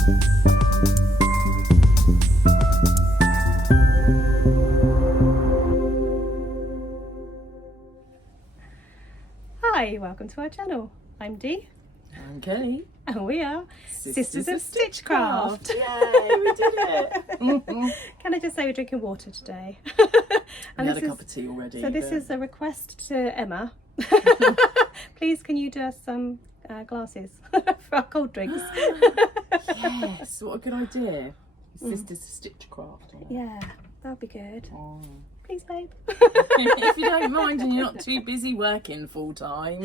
Hi, welcome to our channel. I'm Dee. I'm Kelly. And we are Sisters of Stitchcraft. Yay, we did it! Can I just say we're drinking water today? And we had a cup of tea already. So this is a request to Emma. Please can you do us some glasses for our cold drinks? Yes, what a good idea. Sisters of Stitchcraft. Yeah, that'd be good. Oh. Please, babe. If you don't mind and you're not too busy working full time.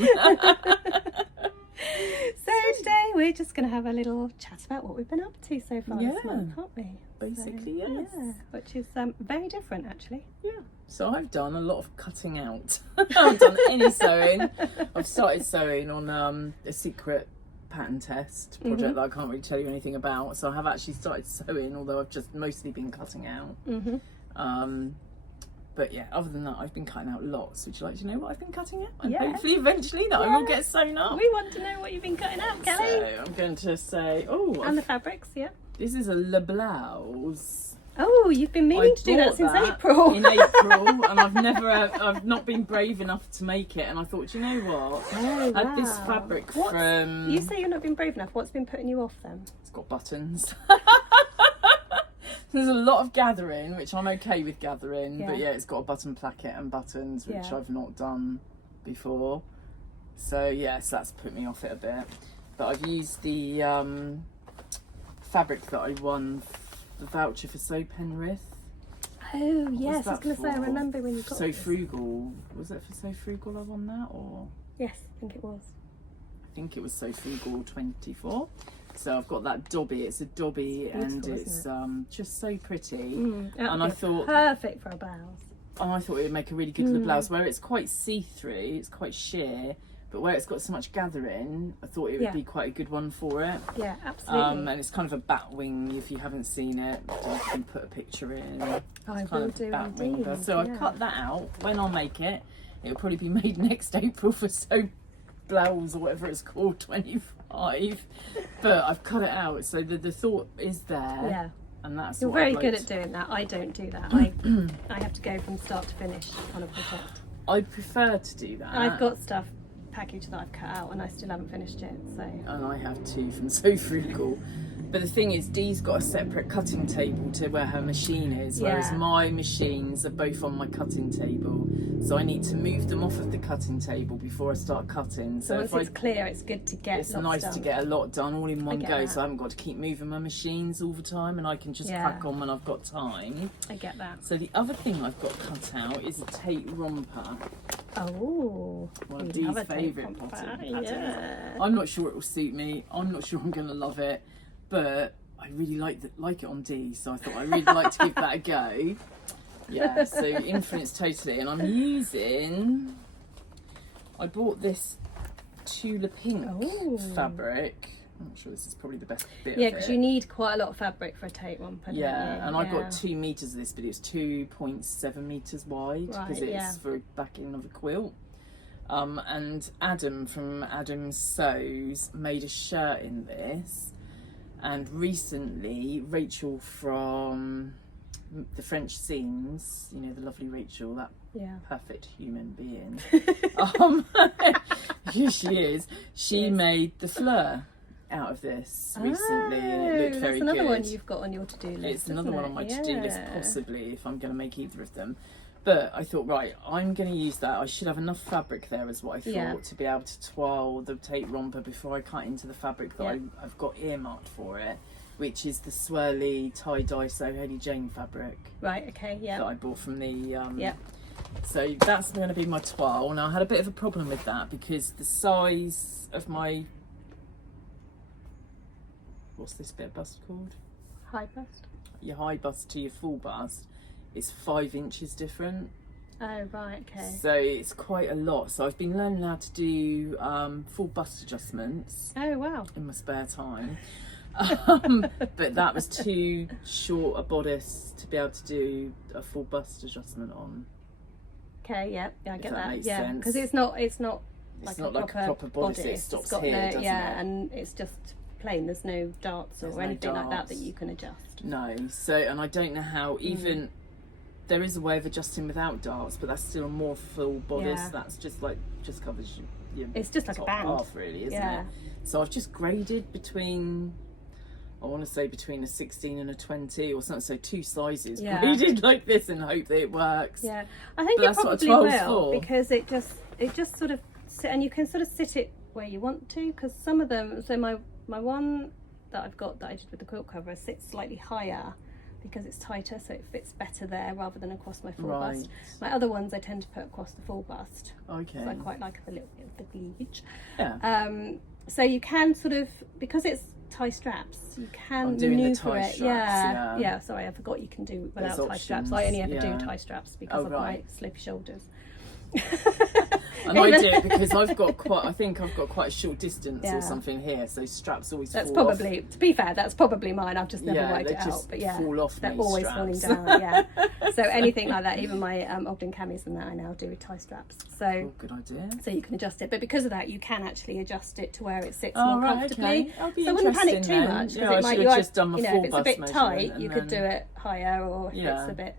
So today we're just going to have a little chat about what we've been up to so far this month, aren't we? Basically, So, yes. Yeah, which is very different actually. Yeah. So I've done a lot of cutting out. I haven't done any sewing. I've started sewing on a secret pattern test project that I can't really tell you anything about. So I have actually started sewing, although I've just mostly been cutting out. But yeah, other than that, I've been cutting out lots. Would you like to know what I've been cutting out? And hopefully eventually that I will get sewn up. We want to know what you've been cutting out, Kelly. So I'm going to say, and the fabrics, yeah. This is a Le Blouse. Oh, you've been meaning to do that since April. In April, and I've not been brave enough to make it. And I thought, you know what? Oh, I had this fabric from. You say you're not being brave enough. What's been putting you off then? It's got buttons. There's a lot of gathering, which I'm okay with gathering, but yeah, it's got a button placket and buttons, which I've not done before. So yes, that's put me off it a bit. But I've used the fabric that I won the voucher for Sew Penrith. Oh yes, I was going to say, I remember when you got So Frugal. Was it for So Frugal I won that, or? Yes, I think it was. I think it was So Frugal 24. So I've got that dobby. It's a dobby, and it's just so pretty. And I thought perfect for a blouse. And I thought it would make a really good little blouse where it's quite see-through. It's quite sheer, but where it's got so much gathering, I thought it would be quite a good one for it. Yeah, absolutely. And it's kind of a bat wing. If you haven't seen it, I can put a picture in. I will do indeed. So I've cut that out. When I'll make it, it'll probably be made next April for Sew Blouse or whatever it's called, 25. But I've cut it out, so the thought is there. Yeah. And that's You're very good at doing that. I don't do that. I have to go from start to finish on a project. I prefer to do that. I've got stuff packaged that I've cut out and I still haven't finished it. So. And I have too from So Frugal. But the thing is, Dee's got a separate cutting table to where her machine is, whereas my machines are both on my cutting table. So I need to move them off of the cutting table before I start cutting. So once it's clear, it's good to get. It's nice to get a lot done all in one go, that. so I haven't got to keep moving my machines all the time, and I can just crack on when I've got time. I get that. So the other thing I've got cut out is a Tate romper. Oh, one of Dee's favourite patterns. I'm not sure it will suit me. I'm not sure I'm going to love it, but I really like it on Dee, so I thought I'd really like to give that a go. Yeah, so influence totally, and I'm using. I bought this Tula Pink fabric. I'm not sure this is probably the best bit. Yeah, because you need quite a lot of fabric for a Tate romper. Yeah, and I got 2 meters of this, but it was 2.7 meters wide because it's for backing of a quilt. And Adam from Adam's Sews made a shirt in this, and recently Rachel from the French Seams, you know, the lovely Rachel, that perfect human being, here she is. She made the fleur out of this recently, and it looked very good. That's another one you've got on your to-do list. It's another one on my to-do list, possibly, if I'm going to make either of them. But I thought, right, I'm going to use that. I should have enough fabric there, is what I thought, to be able to twirl the Tate romper before I cut into the fabric that I've got earmarked for it, which is the swirly tie-dye So Haley Jane fabric. Right, okay, that I bought from the... So that's going to be my twirl. Now, I had a bit of a problem with that because the size of my... What's this bit of bust called? High bust. Your high bust to your full bust is 5 inches different. Oh, right, okay. So it's quite a lot. So I've been learning how to do full bust adjustments. Oh, wow. In my spare time. But that was too short a bodice to be able to do a full bust adjustment on. Okay, I get that. Makes sense. Because it's not like a proper bodice. It stops here, doesn't it? And it's just plain. There's no darts or anything like that you can adjust. No. So, and I don't know how even there is a way of adjusting without darts, but that's still a more full bodice. Yeah. That's just covers your It's just like a band half, really, isn't it? So I've just graded between, I want to say between a 16 and a 20 or something, so 2 sizes graded like this, and hope that it works. Yeah, I think it probably will, because it just sort of and you can sort of sit it where you want to, because some of them, so my one that I've got that I did with the quilt cover sits slightly higher because it's tighter, so it fits better there rather than across my full bust. My other ones I tend to put across the full bust. Okay. So I quite like the little bit of the cleavage. Yeah. So you can sort of, because it's tie straps, you can maneuver it. Yeah. Sorry, I forgot you can do without tie straps. I only ever do tie straps because of my slopey shoulders. And I do it because I've got quite a short distance or something here, so straps always fall off. To be fair, that's probably mine. I've just never worked it out, but fall off. They're always falling down. Yeah. So anything like that, even my Ogden camis and that, I now do with tie straps. So good idea. So you can adjust it, but because of that, you can actually adjust it to where it sits more comfortably. Okay. So I wouldn't panic too much. Yeah, I should have just done my full if it's a bit tight, you could do it higher, or if it's a bit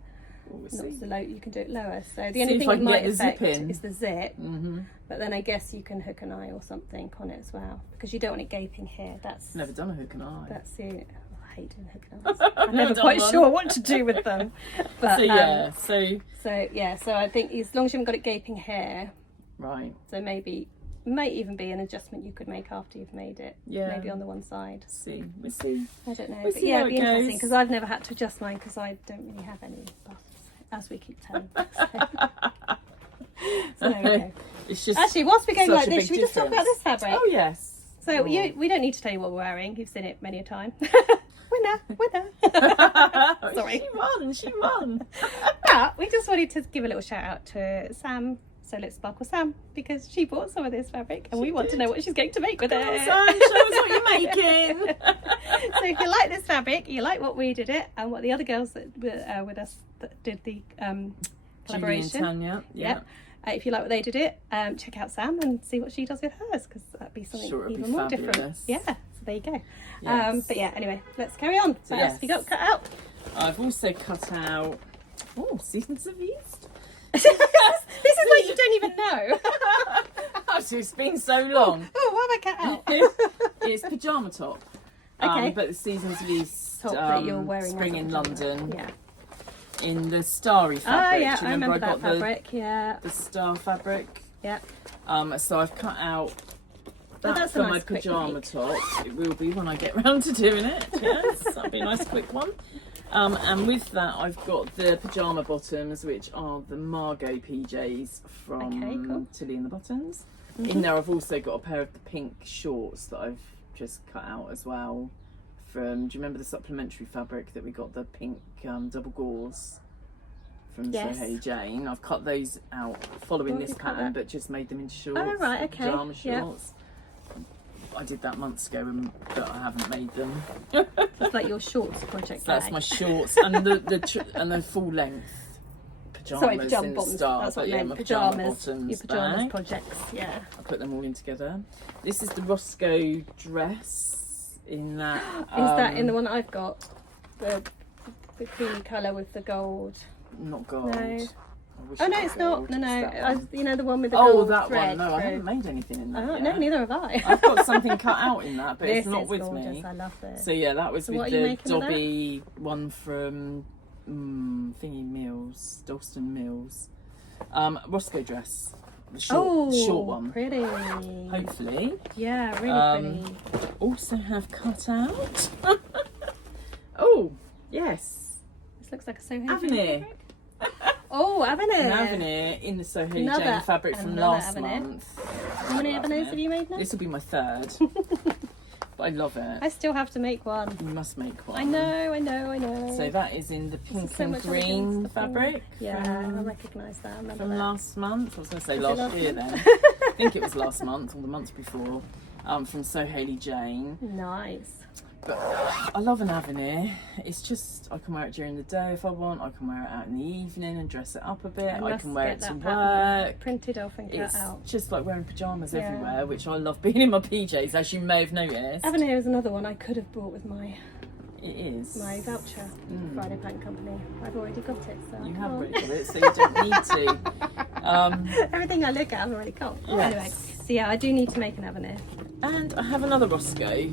not so low, you can do it lower. So the only thing that might affect is the zip, but then I guess you can hook an eye or something on it as well, because you don't want it gaping here. That's never done a hook and eye. That's it. I hate doing hook and eyes. I'm never quite sure what to do with them. But so I think as long as you haven't got it gaping here, right? So maybe might even be an adjustment you could make after you've made it. Yeah. Maybe on the one side. We'll see. I don't know. But yeah, it'd be interesting, because I've never had to adjust mine because I don't really have any busts, as we keep telling. So there we go. It's just actually, whilst we're going like this, should we just talk about this fabric? Oh yes. So we don't need to tell you what we're wearing. You've seen it many a time. Winner. Sorry. She won. But we just wanted to give a little shout out to Sam. So let's Sparkle Sam, because she bought some of this fabric and we want to know what she's going to make with it. Sam, show us what you're making. So if you like this fabric, you like what we did it, and what the other girls that were with us that did the collaboration. Julie and Tanya, yeah. If you like what they did it, check out Sam and see what she does with hers, because that'd be something even more different. Yeah, so there you go. Yes. But yeah, anyway, let's carry on. What else have you got cut out? I've also cut out Sistas of Yeast. This is like you don't even know. It's been so long. What have I cut out? It's pyjama top. Okay. But the Seasons of Yeast top that you're wearing spring in London. Yeah. In the starry fabric. Oh yeah, I remember that fabric. The star fabric. Yeah. So I've cut out that for my pyjama top. It will be when I get round to doing it. Yes, that'll be a nice quick one. And with that, I've got the pyjama bottoms, which are the Margot PJs from Tilly and the Buttons. In there, I've also got a pair of the pink shorts that I've just cut out as well. Do you remember the supplementary fabric that we got, the pink double gauze from Sohei Jane? I've cut those out following this pattern, but just made them into shorts. Oh right, okay. Pyjama shorts. I did that months ago, but I haven't made them. It's like your shorts project. So that's my shorts and the full length pyjamas in the start. That's what I meant. Pyjamas, your pyjamas projects. Yeah. I put them all in together. This is the Roscoe dress in that. Is that in the one that I've got? The creamy colour with the gold. Not gold. No. Oh no, it's not. No. You know the one with the gold that thread. one. No, I haven't made anything in that. No, neither have I. I've got something cut out in that, but it's not with gorgeous. me. I love it. So yeah, that was with the Dobby one from Thingy Mills, Dalston Mills. Roscoe dress. The short one. Pretty. Hopefully. Yeah, really pretty. Also have cut out. Oh yes. This looks like a Sohei Avenir. Oh, Avenir. An Avenir in the Sohei Jane fabric from last month. How many Avenirs have you made now? This will be my third. But I love it. I still have to make one. You must make one. I know. So that is in the pink and green fabric. Yeah, I recognise that. I remember from that. Last month. I was going to say last year then. I think it was last month or the month before. From Sohei Jane. Nice. But I love an avenir. It's just, I can wear it during the day if I want. I can wear it out in the evening and dress it up a bit. I can wear it to work. Printed off and cut out. It's just like wearing pyjamas everywhere, which I love being in my PJs, as you may have noticed. Avenir is another one I could have bought with my voucher, Friday Pattern Company. I've already got it, so you have already got it, so you don't need to. Everything I look at, I've already got. Yes. Anyway, so yeah, I do need to make an avenir. And I have another Roscoe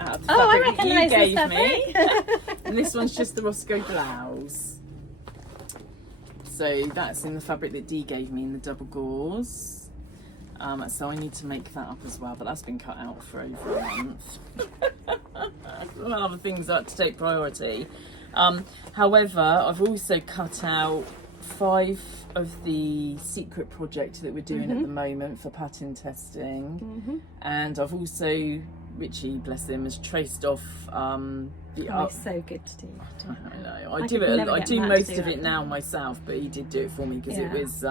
out of the I fabric recognise that you this gave me. And this one's just the Roscoe blouse. So that's in the fabric that Dee gave me in the double gauze. So I need to make that up as well, but that's been cut out for over a month. Well, other things that to take priority. However, I've also cut out 5 of the secret project that we're doing at the moment for pattern testing, and I've also, Richie, bless him, has traced off it's so good to do. I know. I do most of it now myself, but he did do it for me because it was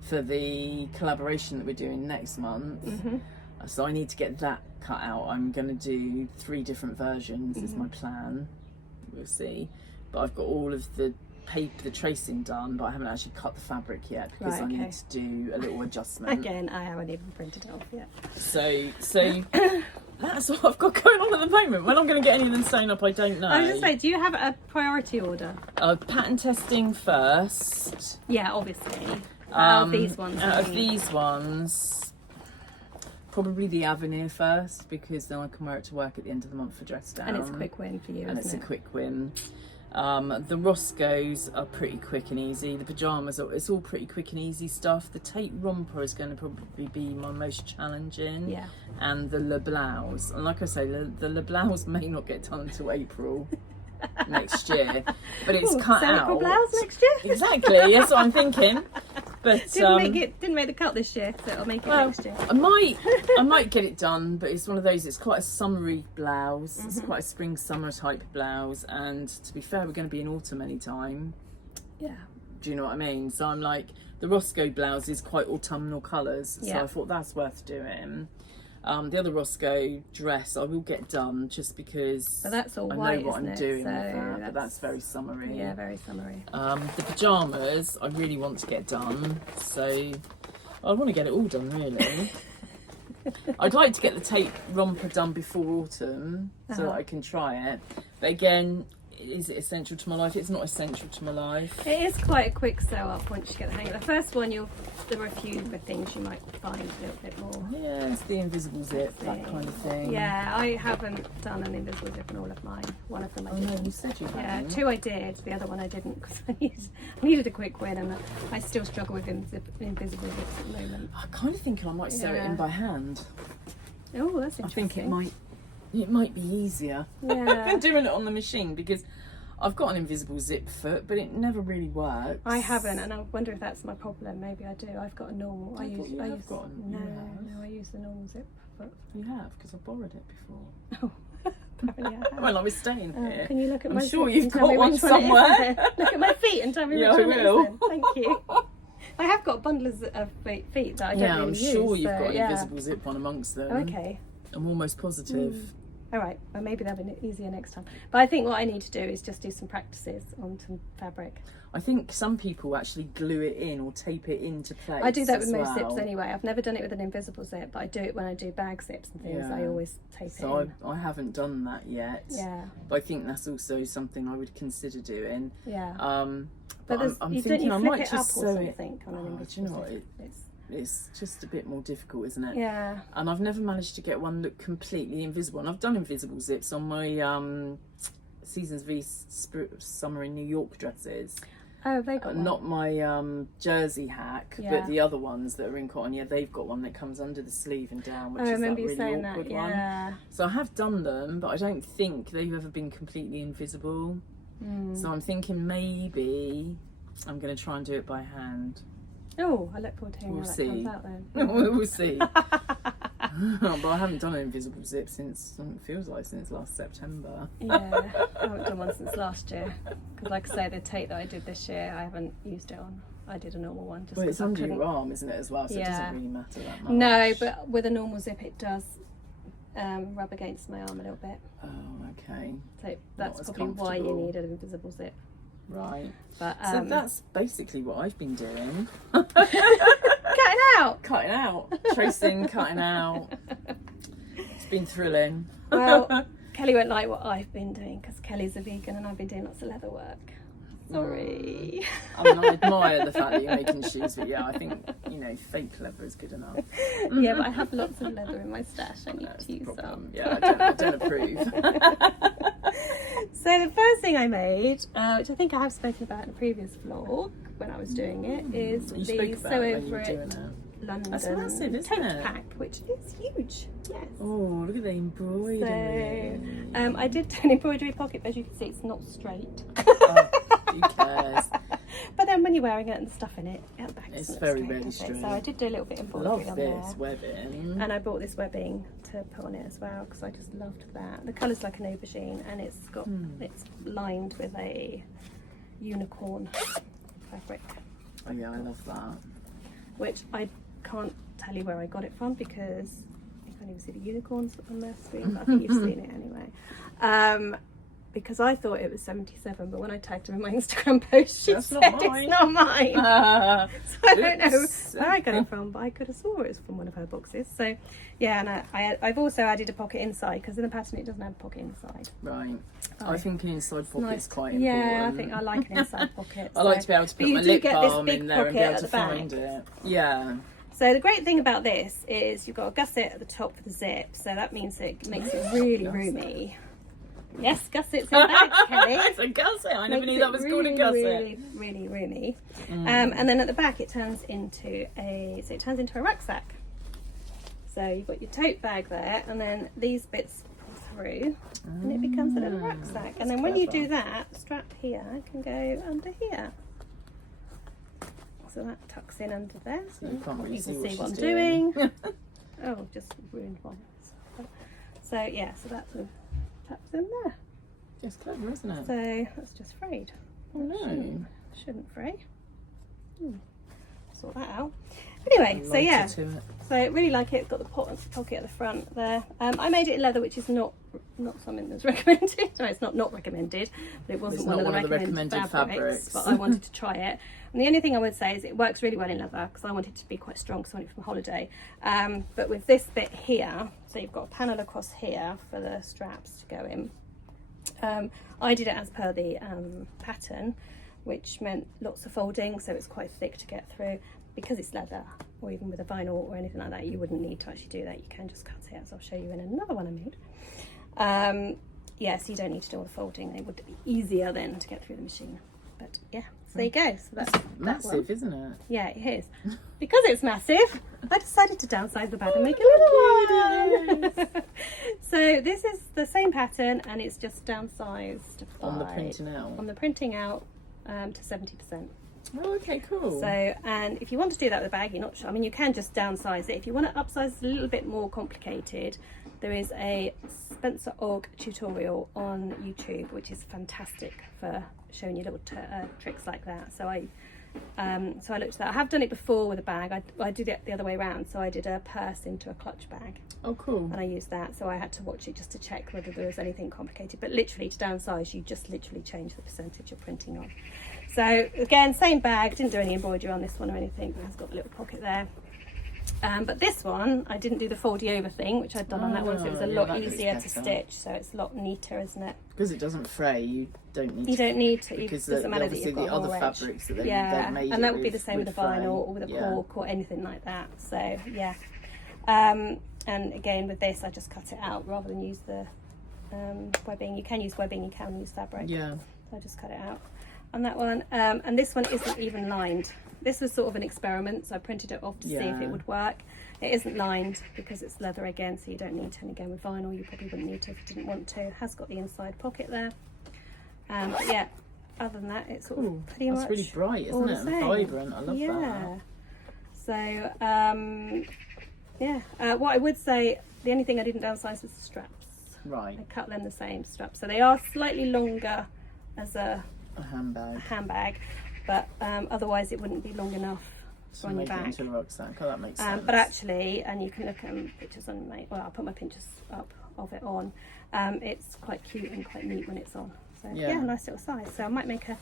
for the collaboration that we're doing next month. So I need to get that cut out. I'm going to do 3 different versions is my plan. We'll see. But I've got all of the paper, the tracing done, but I haven't actually cut the fabric yet because I need to do a little adjustment. Again, I haven't even printed it off yet. So that's what I've got going on at the moment. When I'm going to get anything sewn up, I don't know. I was just say, do you have a priority order? Pattern testing first. Yeah, obviously. Out of these ones, probably the Avenir first, because then I can wear it to work at the end of the month for dress down. And it's a quick win for you, and it's a quick win. The Roscoes are pretty quick and easy. The pyjamas, it's all pretty quick and easy stuff. The tape romper is going to probably be my most challenging. Yeah. And the Le Blouse. And like I say, the Le Blouse may not get done until April next year. But it's cut out. April blouse next year? Exactly, that's what I'm thinking. But didn't make the cut this year, so I'll make it next year. I might get it done, but it's one of those, it's quite a summery blouse. It's quite a spring summer type blouse, and to be fair, we're going to be in autumn anytime. Yeah. Do you know what I mean? So I'm like, the Roscoe blouse is quite autumnal colours, so I thought that's worth doing. The other Roscoe dress I will get done just because that's all I know what I'm doing with that, but that's very summery. Yeah, very summery. The pyjamas I really want to get done, so I want to get it all done really. I'd like to get the tape romper done before autumn so that I can try it, but again, is it essential to my life? It's not essential to my life. It is quite a quick sew up once you get the hang of it. The first one, there are a few things you might find a little bit more. Yeah, it's the invisible zip, that kind of thing. Yeah, I haven't done an invisible zip on all of mine. One of them I did. No, you said you hadn't. 2 I did. The other one I didn't because I needed a quick win, and I still struggle with invisible zips at the moment. I kind of think I might sew it in by hand. Oh, that's interesting. I think it might be easier than doing it on the machine, because I've got an invisible zip foot, but it never really works. I haven't, and I wonder if that's my problem. Maybe I do. I've got a normal. I use the normal zip foot. You have, because I borrowed it before. Oh, apparently I have. Well, I was staying here. Can you look at my feet? I'm sure you've got one somewhere. Look at my feet and tell me which one it is then. Thank you. I have got bundles of feet that I don't really use. Yeah, I'm sure you've got an invisible zip one amongst them. Okay. I'm almost positive. All right, well maybe that'll be easier next time. But I think what I need to do is just do some practices on some fabric. I think some people actually glue it in or tape it into place. I do that with most zips anyway. I've never done it with an invisible zip, but I do it when I do bag zips and things. I always tape it in. So I haven't done that yet. Yeah. But I think that's also something I would consider doing. Yeah. But I'm thinking I might just sew it. Do you know what? It's just a bit more difficult, isn't it? Yeah. And I've never managed to get one look completely invisible. And I've done invisible zips on my Seasons V Summer in New York dresses. Oh, they got one. Not my jersey hack, but the other ones that are in cotton. Yeah, they've got one that comes under the sleeve and down, which is that really awkward one. So I have done them, but I don't think they've ever been completely invisible. So I'm thinking maybe I'm going to try and do it by hand. Oh, I look forward to hearing how that comes out then. We'll see. But I haven't done an invisible zip since, it feels like since last September. Yeah, I haven't done one since last year. Because like I say, the tape that I did this year, I haven't used it on. I did a normal one. Well, it's under your arm, isn't it, as well? So it doesn't really matter that much. No, but with a normal zip, it does rub against my arm a little bit. Oh, okay. Okay. So that's probably why you need an invisible zip. Right. But so that's basically what I've been doing. Cutting out. Cutting out. Tracing, cutting out. It's been thrilling. Well, Kelly won't like what I've been doing because Kelly's a vegan and I've been doing lots of leather work. Sorry. I mean, I admire the fact that you're making shoes, but yeah, I think, you know, fake leather is good enough. Yeah, but I have lots of leather in my stash. I need to use some. Yeah, I don't approve. So the first thing I made, which I think I have spoken about in a previous vlog when I was doing it, is the Sew Over It London That's massive, isn't tote it? pack, which is huge. Yes. Oh, look at the embroidery. So, I did do an embroidery pocket, but as you can see, it's not straight. Oh, who cares? But then when you're wearing it and the stuff in it, at the back it's very, very straight. So I did do a little bit of embroidery Love on this there. webbing. And I bought this webbing to put on it as well because I just loved that. The colour's like an aubergine and it's got it's lined with a unicorn fabric. Oh yeah, I love that. Which I can't tell you where I got it from because you can't even see the unicorns on the screen, but I think you've seen it anyway. Because I thought it was 77, but when I tagged her in my Instagram post, she said it's not mine. So I don't know where I got it from, but I could have swore it was from one of her boxes. So yeah, and I've also added a pocket inside because in the pattern it doesn't have a pocket inside. Right. I think an inside pocket is quite important. Yeah, I think I like an inside pocket. I like to be able to put my lip balm in there and be able to find it. Yeah. So the great thing about this is you've got a gusset at the top for the zip, so that means it makes it really roomy. Yes, gussets in bags, Kelly. It's a gusset. I never knew that was called a gusset. Really, really roomy. And then at the back, it turns into a rucksack. So you've got your tote bag there, and then these bits pull through, and it becomes a little rucksack. And then when you do that, the strap here can go under here. So that tucks in under there. So you can't really see what I'm doing. Oh, just ruined one. So yeah, so that's taps in there. It's clever, isn't it? So that's just frayed. Oh no. Shouldn't fray. Sort that out. Anyway, so yeah. So I really like it. It's got the pocket at the front there. I made it in leather, which is not something that's recommended. No, it's not recommended, but it wasn't one of the recommended fabrics. But I wanted to try it. And the only thing I would say is it works really well in leather because I wanted it to be quite strong because I wanted it from holiday. But with this bit here, so you've got a panel across here for the straps to go in. I did it as per the pattern, which meant lots of folding, so it's quite thick to get through. Because it's leather, or even with a vinyl or anything like that, you wouldn't need to actually do that. You can just cut it, as I'll show you in another one I made. Yeah, so you don't need to do all the folding. It would be easier then to get through the machine. But yeah, so there you go. So that's massive, isn't it? Yeah, it is. Because it's massive, I decided to downsize the bag and make a little one. So this is the same pattern, and it's just downsized on the printing out. On the printing out to 70%. Oh, okay, cool. So, and if you want to do that with a bag, you're not sure. I mean, you can just downsize it. If you want to upsize it a little bit more complicated, there is a Spencer Og tutorial on YouTube, which is fantastic for showing you little tricks like that. So I looked at that. I have done it before with a bag. I did it the other way around. So I did a purse into a clutch bag. Oh, cool. And I used that. So I had to watch it just to check whether there was anything complicated. But literally to downsize, you just literally change the percentage you're printing on. So again, same bag, didn't do any embroidery on this one or anything. It's got a little pocket there. But this one, I didn't do the foldy over thing, which I'd done on that one, so it was a lot easier to stitch. So it's a lot neater, isn't it? Because it doesn't fray, you don't need to. You don't need to. Because it doesn't matter that you've got the other fabrics that they've made. And that would be the same with the vinyl or with a cork or anything like that. So yeah. And again with this, I just cut it out rather than use the webbing. You can use webbing, you can use fabric. Yeah. So I just cut it out on that one. And this one isn't even lined. This was sort of an experiment, so I printed it off to see if it would work. It isn't lined because it's leather again, so you don't need to. And again with vinyl, you probably wouldn't need to if you didn't want to. It has got the inside pocket there. But yeah, other than that, it's sort of pretty much. That's really bright, isn't it? And vibrant. I love that. So what I would say, the only thing I didn't downsize was the straps. Right. I cut them the same straps, so they are slightly longer as a handbag, but otherwise it wouldn't be long enough to on your back. Into a rucksack. Oh, that makes sense. But actually, and you can look at pictures on my. Well, I'll put my pictures up of it on. It's quite cute and quite neat when it's on. So yeah, nice little size. So I might make a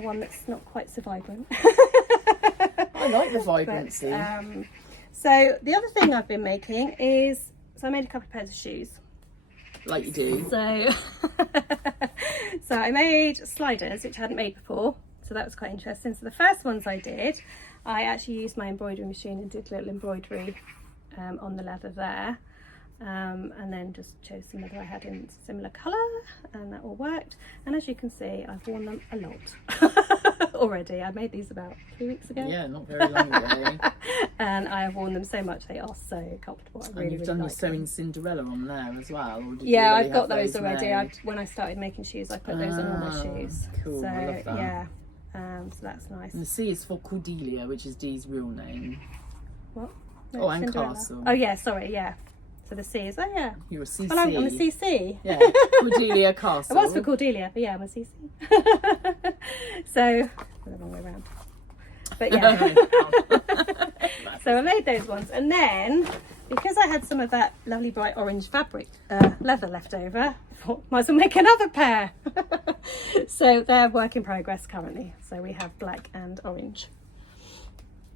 one that's not quite so vibrant. I like the vibrancy. But, so the other thing I've been making is, so I made a couple of pairs of shoes. Like you do. So, so I made sliders, which I hadn't made before. So that was quite interesting. So the first ones I did, I actually used my embroidery machine and did a little embroidery on the leather there. And then just chose some leather I had in similar colour, and that all worked. And as you can see, I've worn them a lot already. I made these about 3 weeks ago. Yeah, not very long ago. And I have worn them so much, they are so comfortable. And you've done your sewing Cinderella on there as well? Or did yeah, you I've got those already. made? When I started making shoes, I put those on all my shoes. Cool, so, I love that. Yeah, so that's nice. And the C is for Cordelia, which is Dee's real name. What? No, and Cinderella. Castle. Oh yeah, sorry, yeah. So the C is, oh yeah. You're a CC. Well, I'm a CC. Yeah, Cordelia Castle. It was for Cordelia, but yeah, I'm a CC. So, the wrong way around. But yeah. So I made those ones, and then because I had some of that lovely bright orange fabric leather left over, I thought might as well make another pair. So they're work in progress currently. So we have black and orange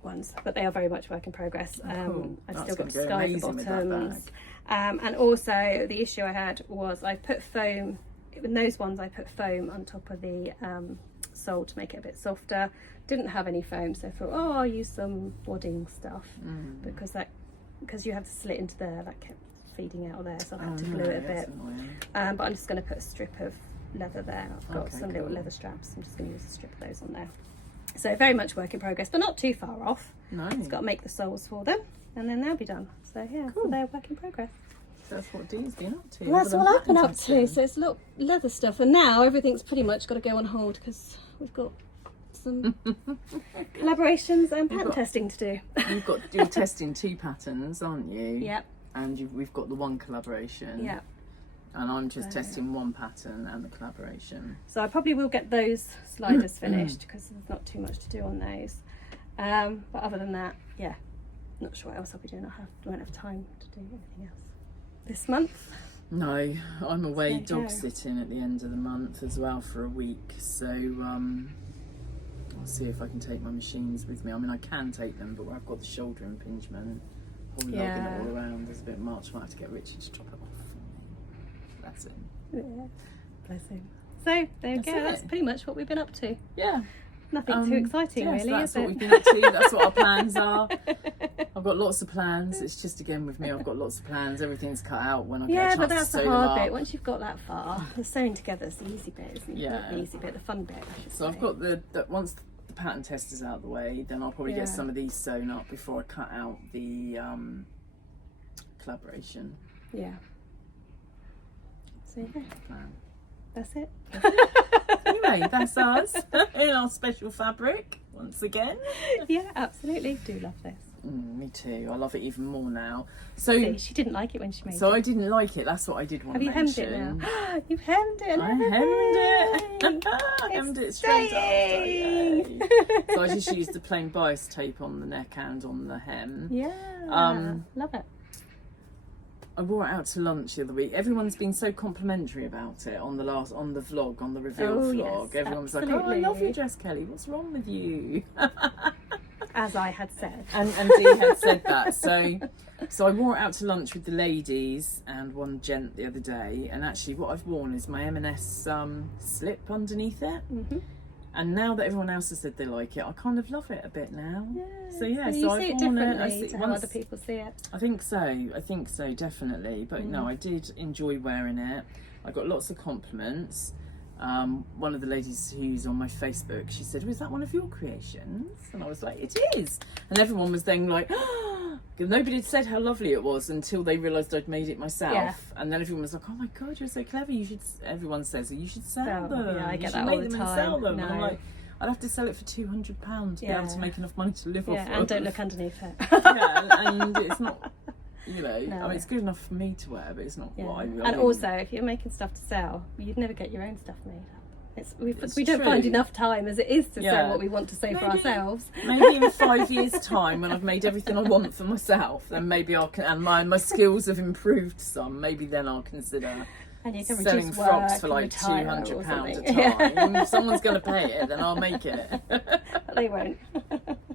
ones, but they are very much work in progress. Cool. I've That's still got gonna go sky amazing with that bottoms, bag. and also the issue I had was I put foam in those ones. I put foam on top of the sole to make it a bit softer. Didn't have any foam, so I thought, oh, I'll use some wadding stuff because you have to slit into there. That kept feeding out of there, so I had to glue it a bit. But I'm just going to put a strip of leather there. I've got some little leather straps. I'm just going to use a strip of those on there. So very much work in progress, but not too far off. No. Just got to make the soles for them, and then they'll be done. So yeah, so they're work in progress. That's what Dee's been up to. And that's what I've been up to. So it's a lot leather stuff, and now everything's pretty much got to go on hold because we've got some collaborations and pattern testing to do. You're testing 2 patterns, aren't you? Yep. And we've got the 1 collaboration. Yeah. And I'm just testing 1 pattern and the collaboration. So I probably will get those sliders finished because there's not too much to do on those. But other than that, yeah, not sure what else I'll be doing. I won't have time to do anything else this month. No, I'm away dog sitting at the end of the month as well for a week. So I'll see if I can take my machines with me. I mean, I can take them, but where I've got the shoulder impingement, lugging it all around is a bit much. I might have to get Richard to drop it off for me. That's it. Yeah, bless him. So there you go. That's pretty much what we've been up to. Yeah. Nothing too exciting, really, that's is it? what we've been up to. That's what our plans are. I've got lots of plans. It's just, again, with me, I've got lots of plans. Everything's cut out when I get a chance but that's to sew the them hard up. bit. Once you've got that far, the sewing together is the easy bit, isn't it? Yeah. Not the easy bit, the fun bit, I should say. So I've got the once the pattern test is out of the way, then I'll probably get some of these sewn up before I cut out the collaboration. Yeah. So yeah, Plan. that's it. Anyway, that's us in our special fabric once again. Yeah, absolutely. Do love this. Me too. I love it even more now. So see, she didn't like it when she made it. So I didn't like it. That's what I did want to mention. Have you hemmed it now? You've hemmed it. I hemmed it. I hemmed it straight after. So I just used the plain bias tape on the neck and on the hem. Yeah. Love it. I wore it out to lunch the other week. Everyone's been so complimentary about it on the vlog, on the reveal vlog. Yes, everyone was like, "Oh, I love your dress, Kelly. What's wrong with you?" As I had said. And Dee had said that. So I wore it out to lunch with the ladies and one gent the other day. And actually, what I've worn is my M&S slip underneath it. Mm-hmm. And now that everyone else has said they like it, I kind of love it a bit now. Yeah. So yeah, you see it differently to how once, other people see it. I think so, definitely. But no, I did enjoy wearing it. I got lots of compliments. One of the ladies who's on my Facebook, she said, "Was that one of your creations?" And I was like, "It is." And everyone was then like, nobody had said how lovely it was until they realised I'd made it myself. Yeah. And then everyone was like, "Oh my god, you're so clever! You should." Everyone says, "You should sell them. Yeah, I get that all the time. And sell them." No. And I'm like, I'd have to sell it for £200 to be able to make enough money to live off of. And don't look underneath it. And it's not. You know, I mean, it's good enough for me to wear, but it's not what I really. And also, if you're making stuff to sell, you'd never get your own stuff made up. we don't find enough time as it is to say what we want to say for ourselves. Maybe in 5 years' time, when I've made everything I want for myself, then maybe and my skills have improved some. Maybe then I'll consider selling frocks for like £200 a time. If someone's going to pay it, then I'll make it. But they won't.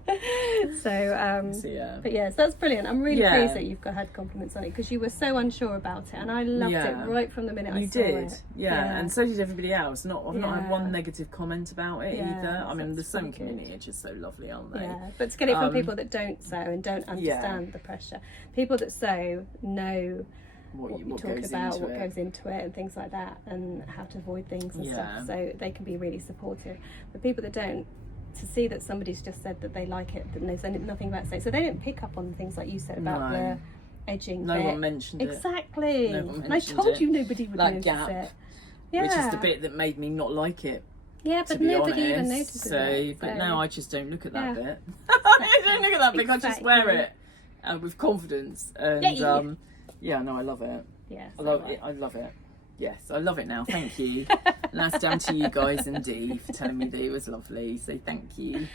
But yes, that's brilliant. I'm really pleased that you've had compliments on it, because you were so unsure about it, and I loved it right from the minute I saw it. And so did everybody else. I've not had one negative comment about it either. I mean, the sewing community are just so lovely, aren't they? Yeah, but to get it from people that don't sew and don't understand the pressure. People that sew know what you talk about, what goes into it, and things like that, and how to avoid things and stuff. So they can be really supportive. But people that don't, to see that somebody's just said that they like it, that knows nothing about sex, so they didn't pick up on the things like you said about the edging. No one mentioned it. Exactly. And I told you nobody would notice it. Yeah. Which is the bit that made me not like it. Yeah, but nobody even noticed it. But now I just don't look at that bit. I don't look at that bit. I just wear it with confidence. And no, I love it. Yes, I love it. Yes, I love it now. Thank you. And that's down to you guys and Dee for telling me that it was lovely. So thank you.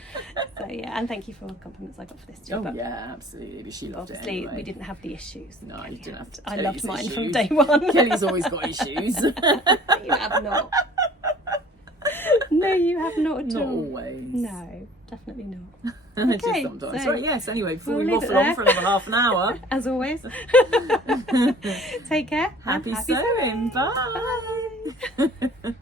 And thank you for all the compliments I got for this too. Oh yeah, absolutely. But she loved it anyway. Obviously, we didn't have the issues. No, you didn't have to. I loved mine from day one. Kelly's always got issues. You have not. No, you have not at all. Not always. No, definitely not. Just sometimes. Right, yes, anyway, before we waffle on for another half an hour. As always. Take care. Happy sewing. Bye.